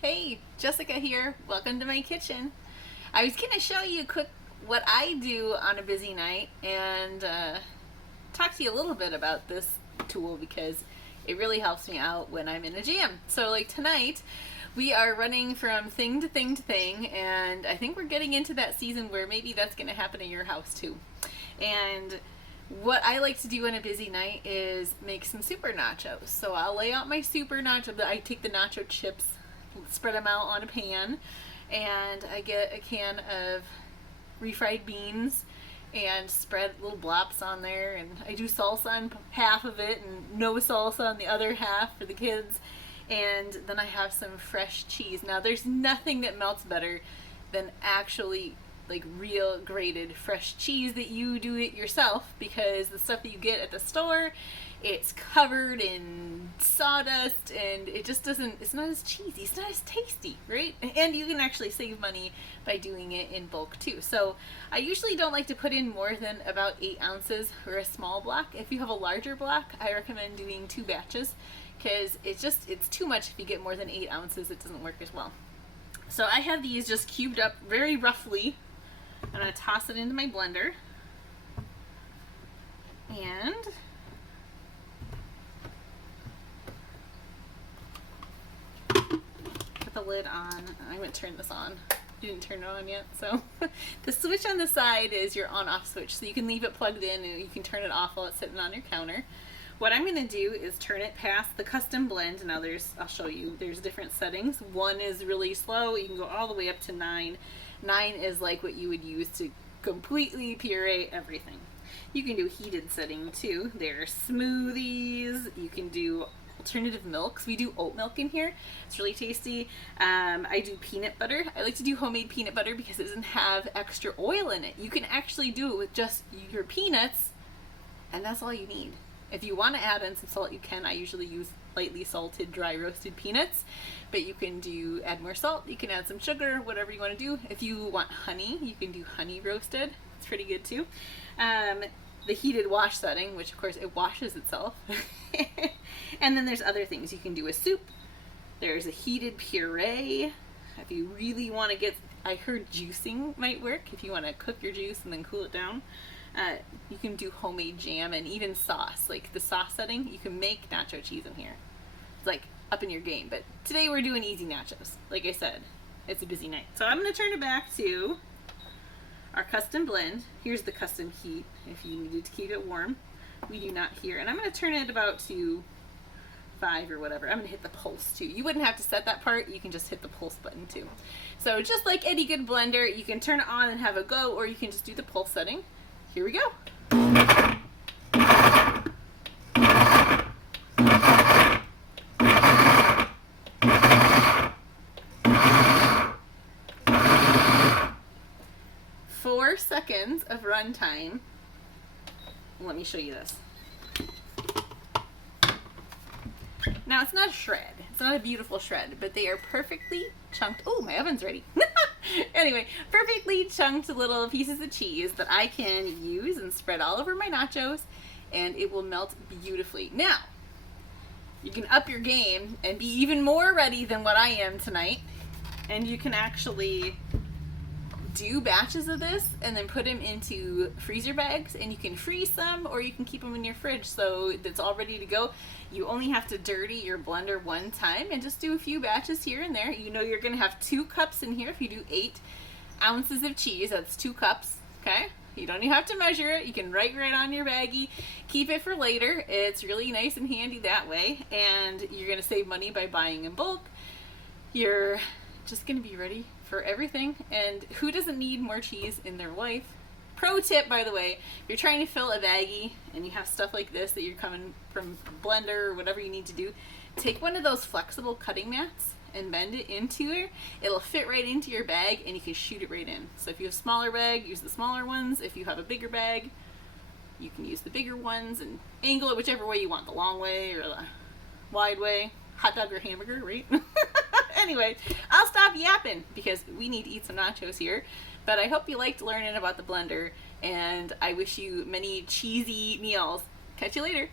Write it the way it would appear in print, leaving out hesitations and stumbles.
Hey, Jessica here. Welcome to my kitchen. I was going to show you quick what I do on a busy night and talk to you a little bit about this tool because it really helps me out when I'm in a jam. So like tonight, we are running from thing to thing to thing, and I think we're getting into that season where maybe that's going to happen in your house too. And what I like to do on a busy night is make some super nachos. So I'll lay out my super nacho. I take the nacho chips, spread them out on a pan, and I get a can of refried beans and spread little blops on there, and I do salsa on half of it and no salsa on the other half for the kids, and then I have some fresh cheese. Now there's nothing that melts better than actually like real grated fresh cheese that you do it yourself, because the stuff that you get at the store, it's covered in sawdust and it just doesn't, it's not as cheesy, it's not as tasty, right? And you can actually save money by doing it in bulk too. So I usually don't like to put in more than about 8 ounces for a small block. If you have a larger block, I recommend doing 2 batches because it's too much. If you get more than 8 ounces, it doesn't work as well. So I have these just cubed up very roughly. I'm going to toss it into my blender and put the lid on. I'm going to turn this on. You didn't turn it on yet, so the switch on the side is your on-off switch, so you can leave it plugged in and you can turn it off while it's sitting on your counter. What I'm going to do is turn it past the custom blend. Now I'll show you, there's different settings. 1 is really slow, you can go all the way up to 9. 9 is like what you would use to completely puree everything. You can do heated setting too. There are smoothies, you can do alternative milks. We do oat milk in here. It's really tasty. I do peanut butter. I like to do homemade peanut butter because it doesn't have extra oil in it. You can actually do it with just your peanuts, and that's all you need. If you want to add in some salt, you can. I usually use lightly salted, dry roasted peanuts, but you can add more salt. You can add some sugar, whatever you want to do. If you want honey, you can do honey roasted. It's pretty good too. The heated wash setting, which of course it washes itself. And then there's other things. You can do a soup. There's a heated puree. If you really want to get, I heard juicing might work. If you want to cook your juice and then cool it down. You can do homemade jam and even sauce. Like the sauce setting, you can make nacho cheese in here. It's like up in your game. But today we're doing easy nachos. Like I said, it's a busy night. So I'm going to turn it back to our custom blend. Here's the custom heat if you needed to keep it warm. We do not here. And I'm going to turn it about to 5 or whatever. I'm going to hit the pulse too. You wouldn't have to set that part. You can just hit the pulse button too. So just like any good blender, you can turn it on and have a go, or you can just do the pulse setting. Here we go. Four seconds of runtime. Let me show you this. Now it's not a shred. It's not a beautiful shred, but they are perfectly chunked. Oh, my oven's ready. Anyway, perfectly chunked little pieces of cheese that I can use and spread all over my nachos, and it will melt beautifully. Now, you can up your game and be even more ready than what I am tonight, and you can actually do batches of this and then put them into freezer bags, and you can freeze them or you can keep them in your fridge so it's all ready to go. You only have to dirty your blender 1 time and just do a few batches here and there. You know you're going to have 2 cups in here. If you do 8 ounces of cheese, that's 2 cups, okay? You don't even have to measure it. You can write right on your baggie. Keep it for later. It's really nice and handy that way, and you're going to save money by buying in bulk. You're just going to be ready for everything, and who doesn't need more cheese in their life? Pro tip, by the way, if you're trying to fill a baggie and you have stuff like this that you're coming from blender or whatever you need to do, take one of those flexible cutting mats and bend it into it. It'll fit right into your bag and you can shoot it right in. So if you have a smaller bag, use the smaller ones. If you have a bigger bag, you can use the bigger ones and angle it whichever way you want, the long way or the wide way. Hot dog or hamburger, right? Anyway, I'll stop yapping because we need to eat some nachos here. But I hope you liked learning about the blender, and I wish you many cheesy meals. Catch you later.